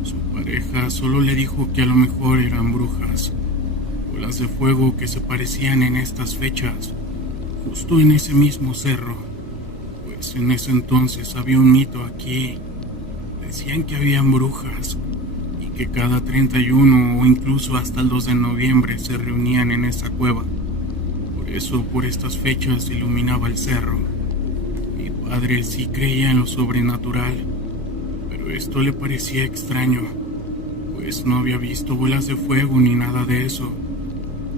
Su pareja solo le dijo que a lo mejor eran brujas, bolas de fuego que se parecían en estas fechas, justo en ese mismo cerro, pues en ese entonces había un mito aquí. Decían que habían brujas y que cada 31 o incluso hasta el 2 de noviembre se reunían en esa cueva. Por eso, por estas fechas se iluminaba el cerro. Mi padre sí creía en lo sobrenatural, pero esto le parecía extraño, pues no había visto bolas de fuego ni nada de eso,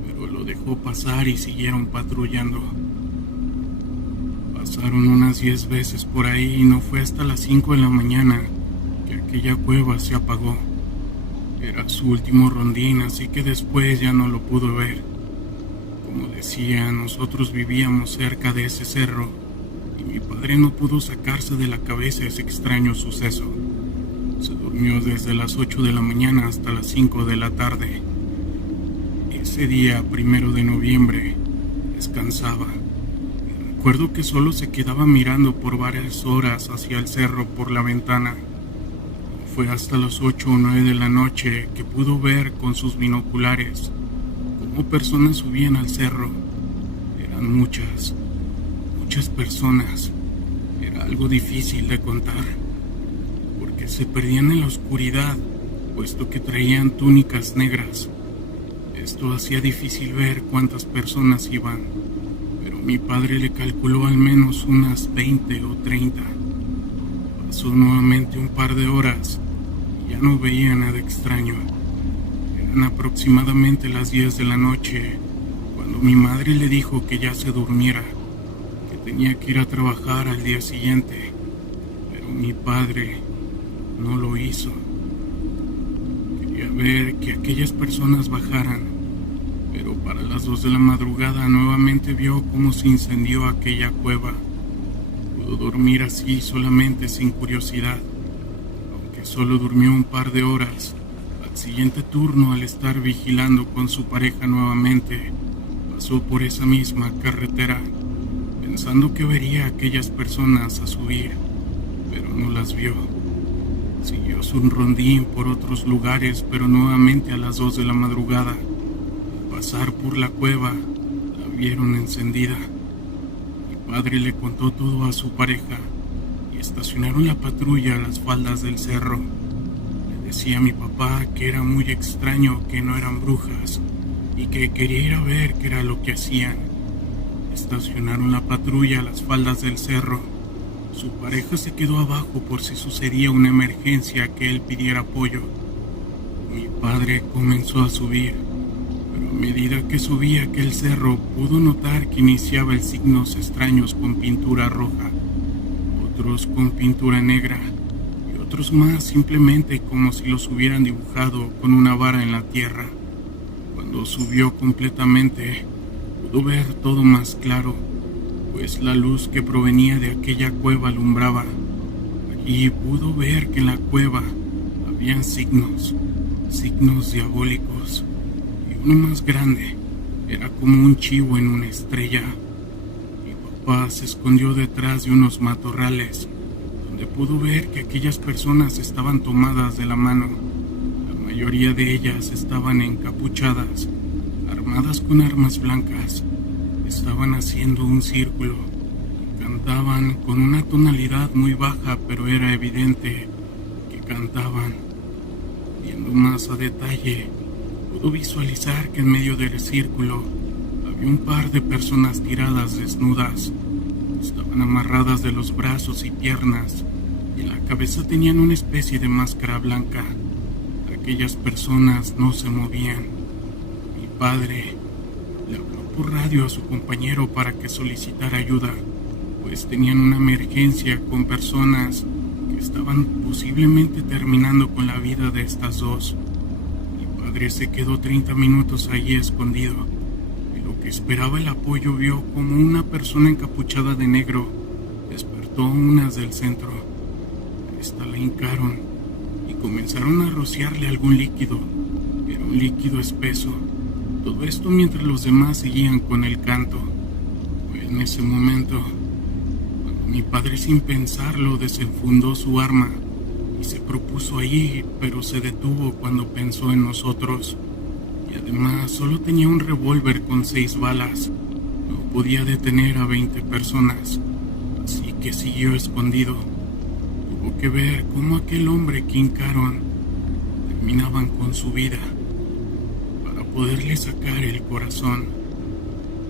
pero lo dejó pasar y siguieron patrullando. Pasaron unas 10 veces por ahí y no fue hasta las 5 de la mañana que aquella cueva se apagó. Era su último rondín, así que después ya no lo pudo ver. Como decía, nosotros vivíamos cerca de ese cerro y mi padre no pudo sacarse de la cabeza ese extraño suceso. Se durmió desde las 8 de la mañana hasta las 5 de la tarde. Ese día, 1 de noviembre, descansaba. Recuerdo que solo se quedaba mirando por varias horas hacia el cerro por la ventana. Fue hasta las 8 o 9 de la noche que pudo ver con sus binoculares cómo personas subían al cerro. Eran muchas personas. Era algo difícil de contar, porque se perdían en la oscuridad, puesto que traían túnicas negras. Esto hacía difícil ver cuántas personas iban, pero mi padre le calculó al menos unas 20 o 30. Pasó nuevamente un par de horas y ya no veía nada extraño. Eran aproximadamente las 10 de la noche cuando mi madre le dijo que ya se durmiera, que tenía que ir a trabajar al día siguiente, pero mi padre no lo hizo. Quería ver que aquellas personas bajaran, pero para las 2 de la madrugada nuevamente vio cómo se incendió aquella cueva. Pudo dormir así solamente sin curiosidad, aunque solo durmió un par de horas. Al siguiente turno, al estar vigilando con su pareja nuevamente, pasó por esa misma carretera, pensando que vería a aquellas personas a subir, pero no las vio. Siguió su rondín por otros lugares, pero nuevamente a las 2 de la madrugada, al pasar por la cueva, la vieron encendida. Mi padre le contó todo a su pareja y estacionaron la patrulla a las faldas del cerro. Le decía a mi papá que era muy extraño, que no eran brujas y que quería ir a ver qué era lo que hacían. Estacionaron la patrulla a las faldas del cerro. Su pareja se quedó abajo por si sucedía una emergencia que él pidiera apoyo. Mi padre comenzó a subir, pero a medida que subía aquel cerro pudo notar que iniciaba en signos extraños con pintura roja, otros con pintura negra y otros más simplemente como si los hubieran dibujado con una vara en la tierra. Cuando subió completamente, pudo ver todo más claro, pues la luz que provenía de aquella cueva alumbraba. Allí pudo ver que en la cueva habían signos diabólicos, y uno más grande era como un chivo en una estrella. Mi papá se escondió detrás de unos matorrales, donde pudo ver que aquellas personas estaban tomadas de la mano. La mayoría de ellas estaban encapuchadas, armadas con armas blancas. Estaban haciendo un círculo y cantaban con una tonalidad muy baja, pero era evidente que cantaban. Viendo más a detalle, pudo visualizar que en medio del círculo había un par de personas tiradas desnudas. Estaban amarradas de los brazos y piernas y en la cabeza tenían una especie de máscara blanca. Aquellas personas no se movían. Mi padre le habló por radio a su compañero para que solicitara ayuda, pues tenían una emergencia con personas que estaban posiblemente terminando con la vida de estas dos. Mi padre se quedó 30 minutos allí escondido, y lo que esperaba el apoyo vio como una persona encapuchada de negro despertó a unas del centro. Esta la hincaron y comenzaron a rociarle algún líquido. Era un líquido espeso, Todo esto mientras los demás seguían con el canto. Fue en ese momento cuando mi padre, sin pensarlo, desenfundó su arma y se propuso ir, pero se detuvo cuando pensó en nosotros. Y además solo tenía un revólver con 6 balas. No podía detener a 20 personas, así que siguió escondido. Tuvo que ver cómo aquel hombre que hincaron terminaban con su vida para poderle sacar el corazón.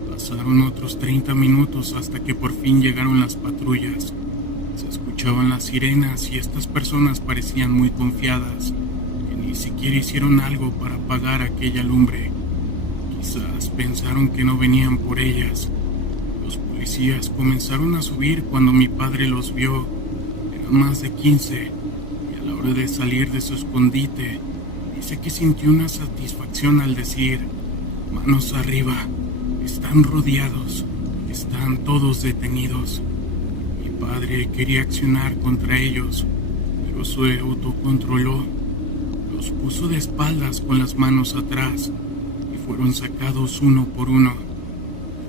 Pasaron otros 30 minutos hasta que por fin llegaron las patrullas. Se escuchaban las sirenas y estas personas parecían muy confiadas, que ni siquiera hicieron algo para apagar aquella lumbre. Quizás pensaron que no venían por ellas. Los policías comenzaron a subir cuando mi padre los vio. Eran más de 15, y a la hora de salir de su escondite, dice que sintió una satisfacción al decir: manos arriba, están rodeados, están todos detenidos. Mi padre quería accionar contra ellos, pero se autocontroló. Los puso de espaldas con las manos atrás y fueron sacados uno por uno.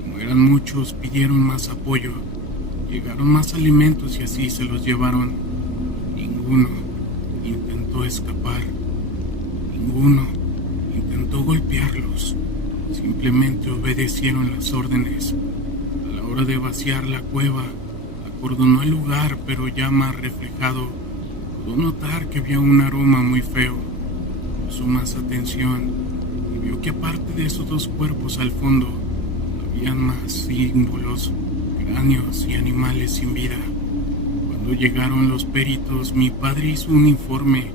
Como eran muchos, pidieron más apoyo. Llegaron más alimentos y así se los llevaron. Ninguno intentó escapar. Ninguno intentó golpearlos. Simplemente obedecieron las órdenes. A la hora de vaciar la cueva, acordonó el lugar, pero ya más reflejado, pudo notar que había un aroma muy feo. Puso más atención y vio que aparte de esos 2 cuerpos al fondo, habían más símbolos, cráneos y animales sin vida. Cuando llegaron los peritos, mi padre hizo un informe.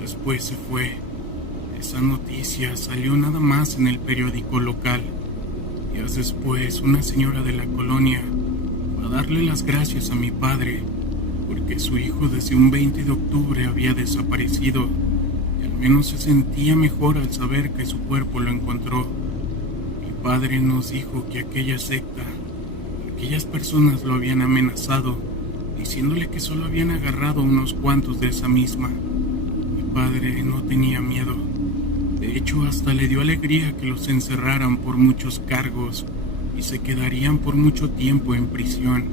Después se fue. Esa noticia salió nada más en el periódico local. Días después, una señora de la colonia fue a darle las gracias a mi padre porque su hijo desde un 20 de octubre había desaparecido, y al menos se sentía mejor al saber que su cuerpo lo encontró. Mi padre nos dijo que aquella secta, aquellas personas lo habían amenazado, diciéndole que solo habían agarrado unos cuantos de esa misma. Mi padre no tenía miedo. De hecho, hasta le dio alegría que los encerraran por muchos cargos y se quedarían por mucho tiempo en prisión.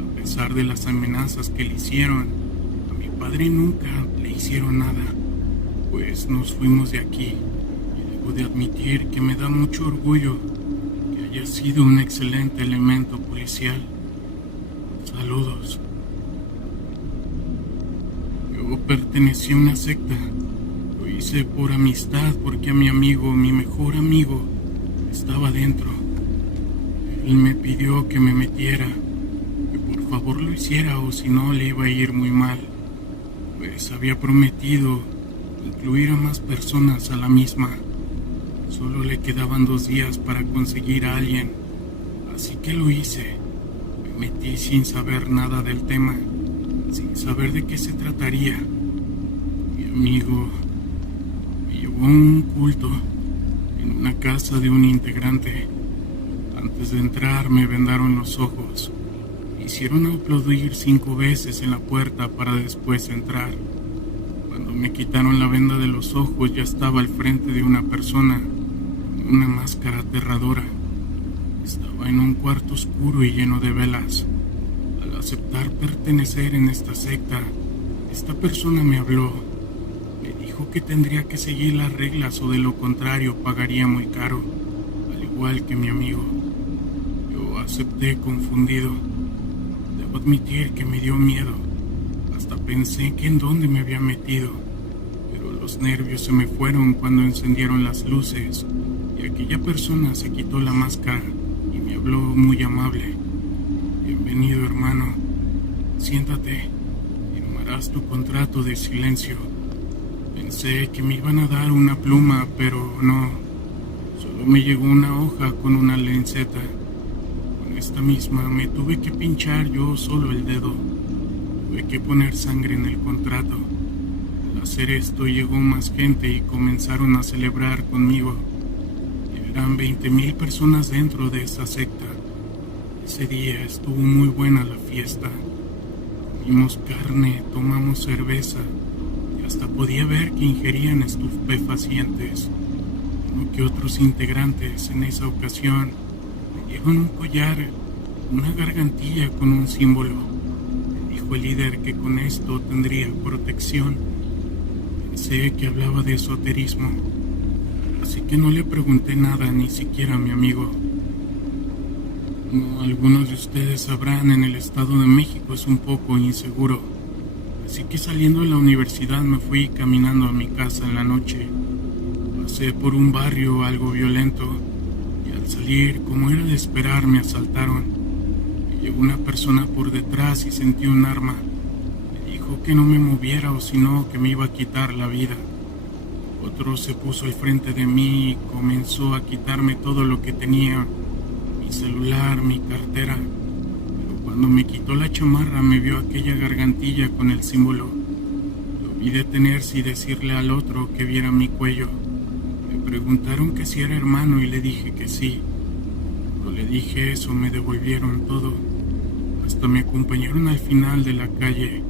A pesar de las amenazas que le hicieron, a mi padre nunca le hicieron nada, pues nos fuimos de aquí. Y debo de admitir que me da mucho orgullo que haya sido un excelente elemento policial. Saludos. Yo pertenecí a una secta. Lo hice por amistad porque a mi amigo, mi mejor amigo, estaba dentro. Él me pidió que me metiera, que por favor lo hiciera o si no le iba a ir muy mal, pues había prometido incluir a más personas a la misma. Solo le quedaban 2 días para conseguir a alguien, así que lo hice. Me metí sin saber nada del tema, sin saber de qué se trataría. Mi amigo me llevó a un culto en una casa de un integrante. Antes de entrar me vendaron los ojos. Me hicieron aplaudir 5 veces en la puerta para después entrar. Cuando me quitaron la venda de los ojos ya estaba al frente de una persona con una máscara aterradora. Estaba en un cuarto oscuro y lleno de velas. Al aceptar pertenecer en esta secta, esta persona me habló. Me dijo que tendría que seguir las reglas o de lo contrario pagaría muy caro, al igual que mi amigo. Yo acepté confundido. Debo admitir que me dio miedo. Hasta pensé que en dónde me había metido, pero los nervios se me fueron cuando encendieron las luces y aquella persona se quitó la máscara y me habló muy amable. Bienvenido, hermano. Siéntate. Firmarás tu contrato de silencio. Pensé que me iban a dar una pluma, pero no. Solo me llegó una hoja con una lanceta. Con esta misma me tuve que pinchar yo solo el dedo. Tuve que poner sangre en el contrato. Al hacer esto llegó más gente y comenzaron a celebrar conmigo. Eran 20,000 personas dentro de esa secta. Ese día estuvo muy buena la fiesta. Comimos carne, tomamos cerveza y hasta podía ver que ingerían estupefacientes. mismo que otros integrantes en esa ocasión, me dieron un collar, una gargantilla con un símbolo. Me dijo el líder que con esto tendría protección. Pensé que hablaba de esoterismo, así que no le pregunté nada, ni siquiera a mi amigo. Como algunos de ustedes sabrán, en el Estado de México es un poco inseguro, así que saliendo de la universidad me fui caminando a mi casa en la noche. Pasé por un barrio algo violento y al salir, como era de esperar, me asaltaron. Me llegó una persona por detrás y sentí un arma. Me dijo que no me moviera o si no que me iba a quitar la vida. Otro se puso al frente de mí y comenzó a quitarme todo lo que tenía, mi celular, mi cartera. Pero cuando me quitó la chamarra me vio aquella gargantilla con el símbolo. Lo vi detenerse y decirle al otro que viera mi cuello. Me preguntaron que si era hermano y le dije que sí. Cuando le dije eso me devolvieron todo. Hasta me acompañaron al final de la calle.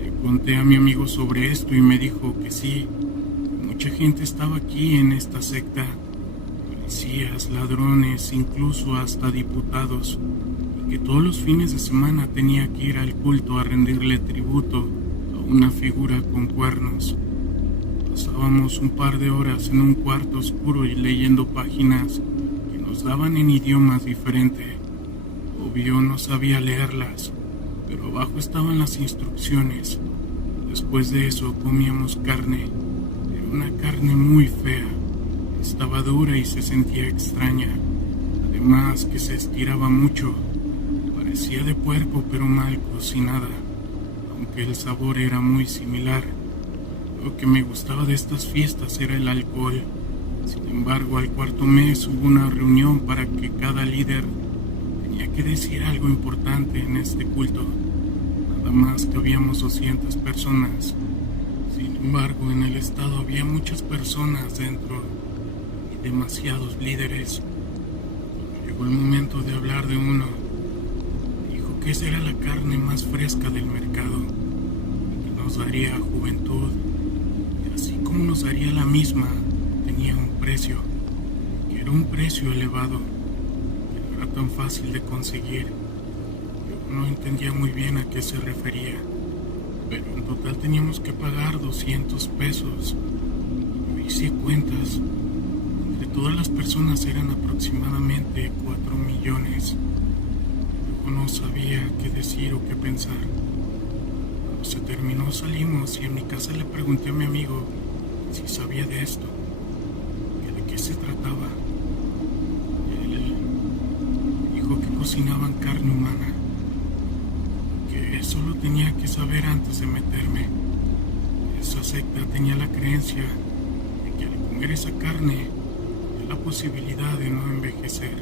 Le conté a mi amigo sobre esto y me dijo que sí. Mucha gente estaba aquí en esta secta. Policías, ladrones, incluso hasta diputados. Y que todos los fines de semana tenía que ir al culto a rendirle tributo a una figura con cuernos. Pasábamos un par de horas en un cuarto oscuro y leyendo páginas que nos daban en idiomas diferentes. Obvio no sabía leerlas, pero abajo estaban las instrucciones. Después de eso comíamos carne. Era una carne muy fea. Estaba dura y se sentía extraña. Además que se estiraba mucho. Parecía de puerco pero mal cocinada, aunque el sabor era muy similar. Lo que me gustaba de estas fiestas era el alcohol. Sin embargo, al cuarto mes hubo una reunión para que cada líder tenía que decir algo importante en este culto. Nada más que habíamos 200 personas. Sin embargo, en el estado había muchas personas dentro y demasiados líderes. Cuando llegó el momento de hablar de uno, dijo que esa era la carne más fresca del mercado, que nos daría juventud. Así como nos daría la misma, tenía un precio, que era un precio elevado, que no era tan fácil de conseguir. Yo no entendía muy bien a qué se refería, pero en total teníamos que pagar 200 pesos. Yo hice cuentas, entre todas las personas eran aproximadamente 4 millones. Yo no sabía qué decir o qué pensar. Se terminó, salimos y en mi casa le pregunté a mi amigo si sabía de esto, que de qué se trataba. Él dijo que cocinaban carne humana, que eso lo tenía que saber antes de meterme. Esa secta tenía la creencia de que al comer esa carne había la posibilidad de no envejecer.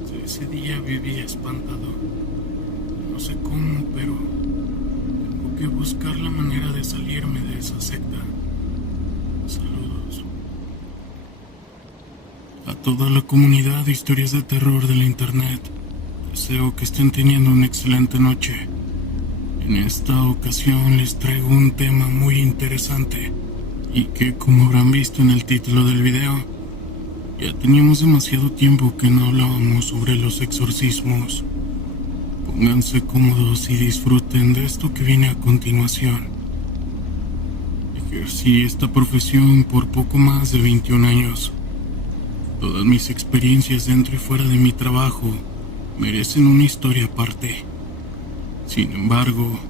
Desde ese día vivía espantado. No sé cómo, pero que buscar la manera de salirme de esa secta. Saludos a toda la comunidad de historias de terror de la internet. Deseo que estén teniendo una excelente noche. En esta ocasión les traigo un tema muy interesante y que, como habrán visto en el título del video, ya teníamos demasiado tiempo que no hablábamos sobre los exorcismos. Pónganse cómodos y disfruten de esto que viene a continuación. Ejercí esta profesión por poco más de 21 años. Todas mis experiencias dentro y fuera de mi trabajo merecen una historia aparte. Sin embargo,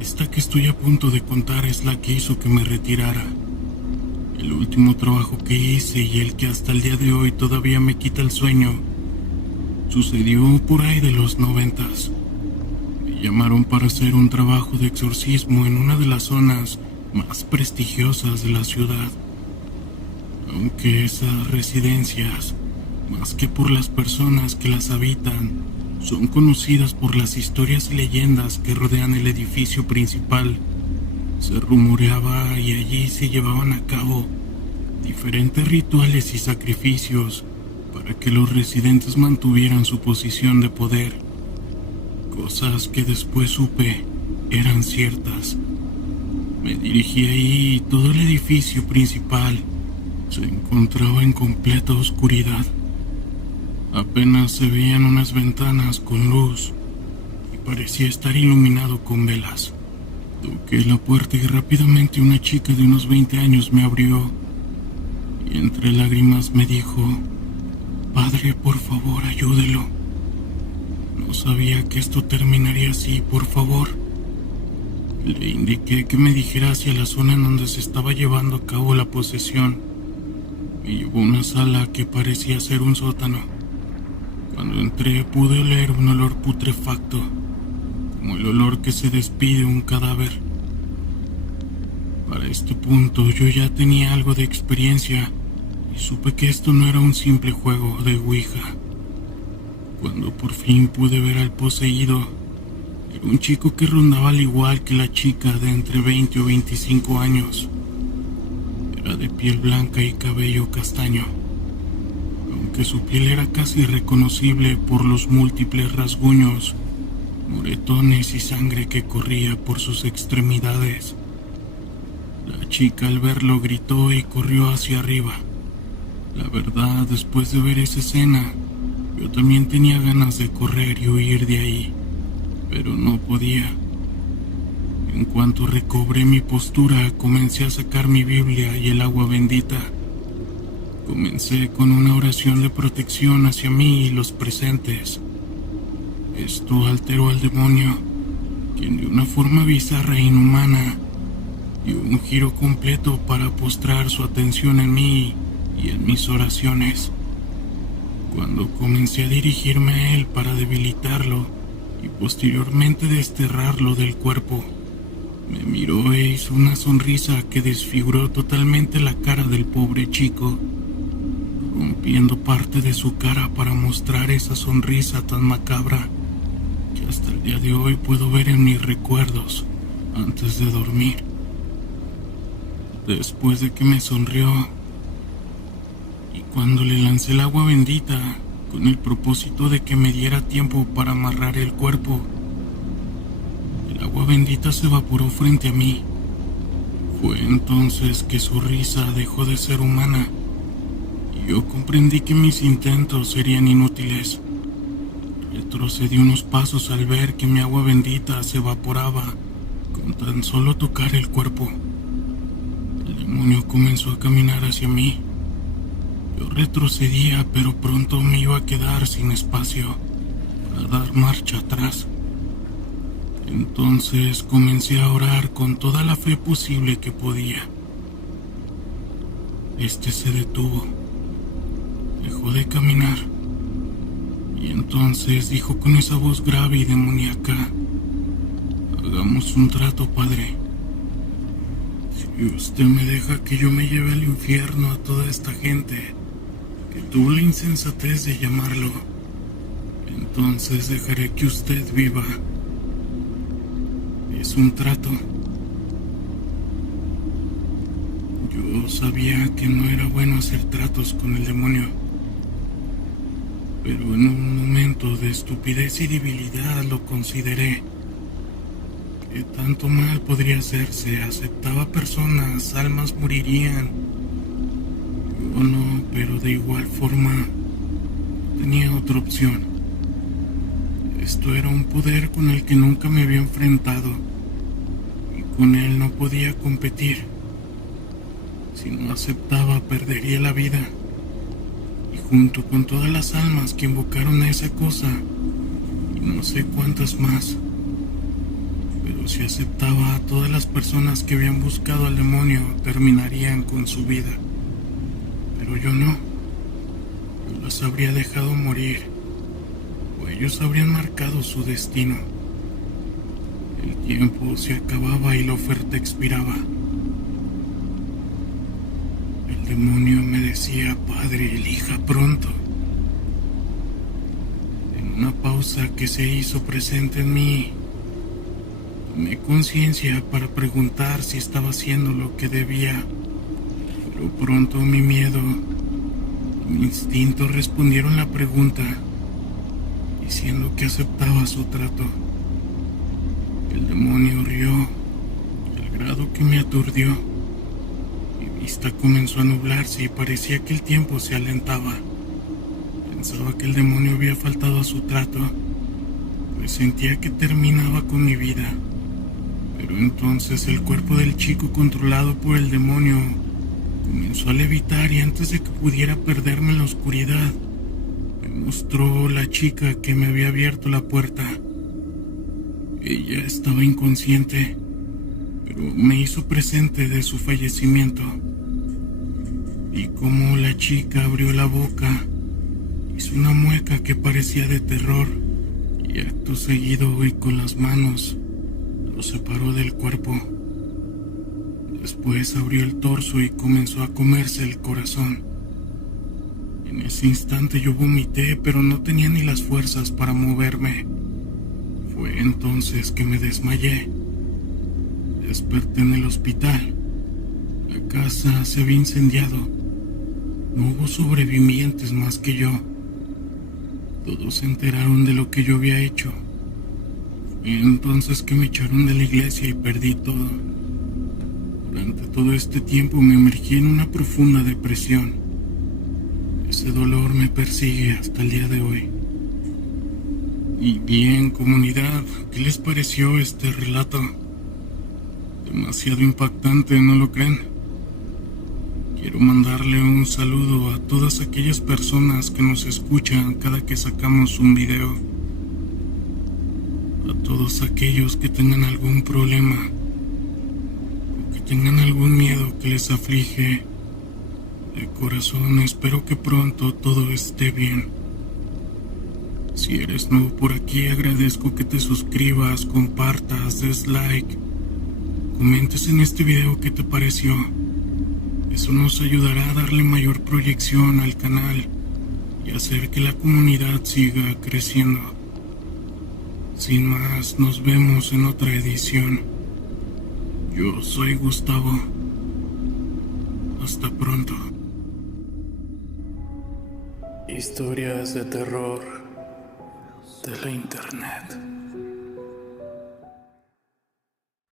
esta que estoy a punto de contar es la que hizo que me retirara. El último trabajo que hice y el que hasta el día de hoy todavía me quita el sueño sucedió por ahí de los 90s. Me llamaron para hacer un trabajo de exorcismo en una de las zonas más prestigiosas de la ciudad. Aunque esas residencias, más que por las personas que las habitan, son conocidas por las historias y leyendas que rodean el edificio principal, se rumoreaba y allí se llevaban a cabo diferentes rituales y sacrificios para que los residentes mantuvieran su posición de poder. Cosas que después supe eran ciertas. Me dirigí ahí y todo el edificio principal Se encontraba en completa oscuridad. Apenas se veían unas ventanas con luz y parecía estar iluminado con velas. Toqué la puerta y rápidamente una chica de unos 20 años me abrió y entre lágrimas me dijo: «Padre, por favor, ayúdelo. No sabía que esto terminaría así, por favor». Le indiqué que me dijera hacia la zona en donde se estaba llevando a cabo la posesión. Me llevó a una sala que parecía ser un sótano. Cuando entré pude oler un olor putrefacto, como el olor que se despide un cadáver. Para este punto yo ya tenía algo de experiencia y supe que esto no era un simple juego de Ouija. Cuando por fin pude ver al poseído, era un chico que rondaba al igual que la chica de entre 20 o 25 años. Era de piel blanca y cabello castaño, aunque su piel era casi irreconocible por los múltiples rasguños, moretones y sangre que corría por sus extremidades. La chica al verlo gritó y corrió hacia arriba. La verdad, después de ver esa escena, yo también tenía ganas de correr y huir de ahí, pero no podía. En cuanto recobré mi postura, comencé a sacar mi Biblia y el agua bendita. Comencé con una oración de protección hacia mí y los presentes. Esto alteró al demonio, quien de una forma bizarra e inhumana dio un giro completo para postrar su atención en mí y en mis oraciones. Cuando comencé a dirigirme a él para debilitarlo y posteriormente desterrarlo del cuerpo, me miró e hizo una sonrisa que desfiguró totalmente la cara del pobre chico, rompiendo parte de su cara para mostrar esa sonrisa tan macabra que hasta el día de hoy puedo ver en mis recuerdos antes de dormir. Después de que me sonrió y cuando le lancé el agua bendita con el propósito de que me diera tiempo para amarrar el cuerpo, el agua bendita se evaporó frente a mí. Fue entonces que su risa dejó de ser humana y yo comprendí que mis intentos serían inútiles. Retrocedí unos pasos al ver que mi agua bendita se evaporaba con tan solo tocar el cuerpo. El demonio comenzó a caminar hacia mí. Yo retrocedía, pero pronto me iba a quedar sin espacio para dar marcha atrás. Entonces comencé a orar con toda la fe posible que podía. Este se detuvo, dejó de caminar y entonces dijo con esa voz grave y demoníaca: «Hagamos un trato, padre. Si usted me deja que yo me lleve al infierno a toda esta gente que tuvo la insensatez de llamarlo, entonces dejaré que usted viva. Es un trato». Yo sabía que no era bueno hacer tratos con el demonio, pero en un momento de estupidez y debilidad lo consideré. ¿Qué tanto mal podría hacerse? Aceptaba personas, almas morirían. Yo no, pero de igual forma tenía otra opción. Esto era un poder con el que nunca me había enfrentado y con él no podía competir. Si no aceptaba, perdería la vida. Y junto con todas las almas que invocaron a esa cosa, y no sé cuántas más. Pero si aceptaba, a todas las personas que habían buscado al demonio terminarían con su vida. Pero yo no. Yo las habría dejado morir, o ellos habrían marcado su destino. El tiempo se acababa y la oferta expiraba. El demonio me decía: «Padre, elija pronto». En una pausa que se hizo presente en mí, tomé conciencia para preguntar si estaba haciendo lo que debía, pero pronto mi miedo y mi instinto respondieron la pregunta, diciendo que aceptaba su trato. El demonio rió, al grado que me aturdió, y vista comenzó a nublarse y parecía que el tiempo se alentaba. Pensaba que el demonio había faltado a su trato, pues sentía que terminaba con mi vida. Pero entonces el cuerpo del chico controlado por el demonio comenzó a levitar y antes de que pudiera perderme en la oscuridad, me mostró la chica que me había abierto la puerta. Ella estaba inconsciente, pero me hizo presente de su fallecimiento. Y como la chica abrió la boca, hizo una mueca que parecía de terror y acto seguido y con las manos lo separó del cuerpo. Después abrió el torso y comenzó a comerse el corazón. En ese instante yo vomité, pero no tenía ni las fuerzas para moverme. Fue entonces que me desmayé. Desperté en el hospital. La casa se había incendiado. No hubo sobrevivientes más que yo. Todos se enteraron de lo que yo había hecho. Fue entonces que me echaron de la iglesia y perdí todo. Durante todo este tiempo me emergí en una profunda depresión. Ese dolor me persigue hasta el día de hoy. Y bien, comunidad, ¿qué les pareció este relato? Demasiado impactante, ¿no lo creen? Quiero mandarle un saludo a todas aquellas personas que nos escuchan cada que sacamos un video. A todos aquellos que tengan algún problema o que tengan algún miedo que les aflige. De corazón espero que pronto todo esté bien. Si eres nuevo por aquí, agradezco que te suscribas, compartas, des like, comentes en este video qué te pareció. Eso nos ayudará a darle mayor proyección al canal y hacer que la comunidad siga creciendo. Sin más, nos vemos en otra edición. Yo soy Gustavo. Hasta pronto. Historias de terror de la internet.